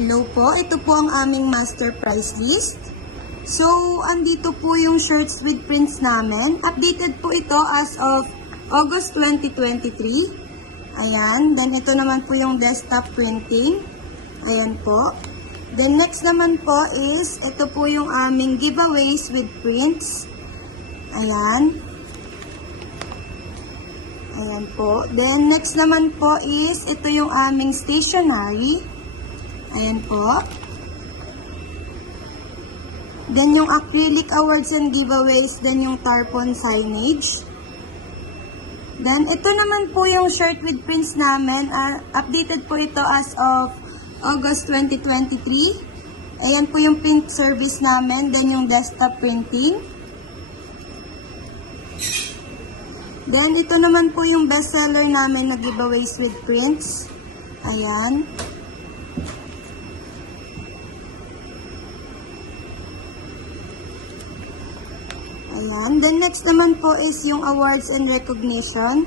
Hello po, ito po ang aming master price list. So, andito po yung shirts with prints namin. Updated po ito as of August 2023. Ayan, then ito naman po yung desktop printing. Ayan po. Then next naman po is, ito po yung aming giveaways with prints. Ayan. Ayan po. Then next naman po is, ito yung aming stationery. Ayan po. Then yung acrylic awards and giveaways, then yung tarpon signage. Then ito naman po yung shirt with prints namin. Updated po ito as of August 2023. Ayan po yung print service namin, then yung desktop printing. Then ito naman po yung bestseller namin na giveaways with prints. Ayan. Ayan. Then next naman po is yung awards and recognition.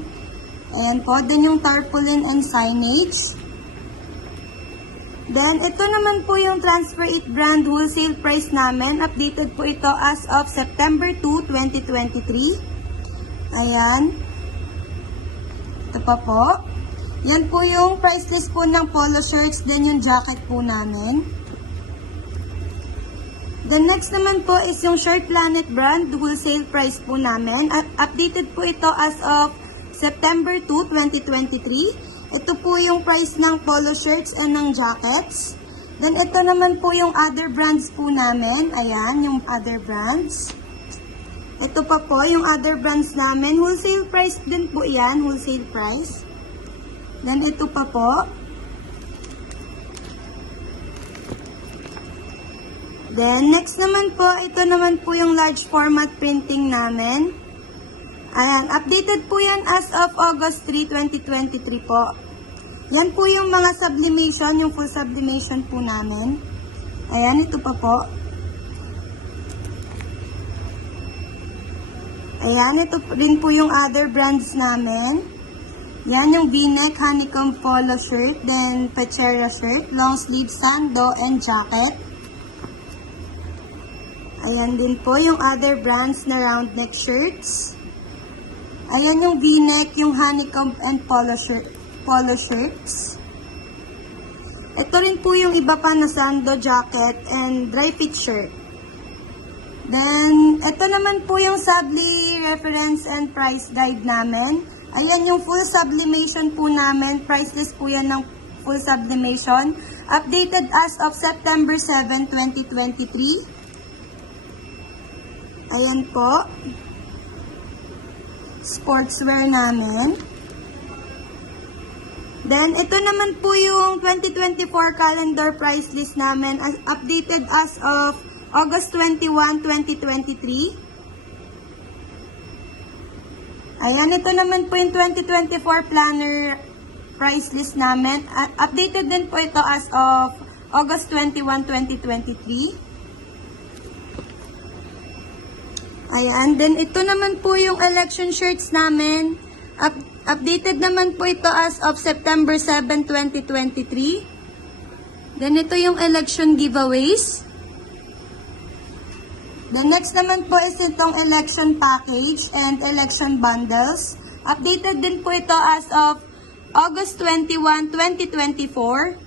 Ayan po. Then yung tarpaulin and signage. Then ito naman po yung Transfer It brand wholesale price namin. Updated po ito as of September 2, 2023. Ayan. Ito pa po. Yan po yung price list po ng polo shirts. Then yung jacket po namin. The next naman po is yung Shirt Planet brand wholesale price po namin. At updated po ito as of September 2, 2023. Ito po yung price ng polo shirts and ng jackets. Then ito naman po yung other brands po namin. Ayan, yung other brands. Ito pa po yung other brands namin. Wholesale price din po yan, wholesale price. Then ito pa po. Then, next naman po, ito naman po yung large format printing namin. Ayan, updated po yan as of August 3, 2023 po. Yan po yung mga sublimation, yung full sublimation po namin. Ayan, ito pa po. Ayan, ito rin po yung other brands namin. Yan yung V-neck honeycomb polo shirt, then pachera shirt, long sleeve sando, and jacket. Ayan din po yung other brands na round neck shirts. Ayan yung V-neck, yung honeycomb and polo shirts. Ito rin po yung iba pa na sando jacket and dry fit shirt. Then, ito naman po yung Sabli reference and price guide namin. Ayan yung full sublimation po namin. Price list po yan ng full sublimation. Updated as of September 7, 2023. Ayan po. Sportswear namin. Then, ito naman po yung 2024 calendar price list namin. Updated as of August 21, 2023. Ayan, ito naman po yung 2024 planner price list namin. Updated din po ito as of August 21, 2023. Ayan, then ito naman po yung election shirts namin. Updated naman po ito as of September 7, 2023. Then ito yung election giveaways. The next naman po is itong election package and election bundles. Updated din po ito as of August 21, 2024.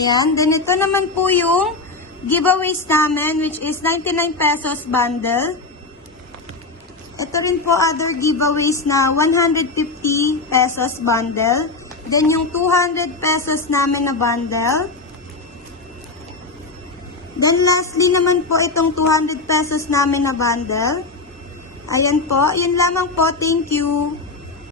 Ayan, then ito naman po yung giveaways namin, which is 99 pesos bundle. Ito rin po other giveaways na 150 pesos bundle. Then yung 200 pesos namin na bundle. Then lastly naman po itong 200 pesos namin na bundle. Ayan po, yun lamang po. Thank you.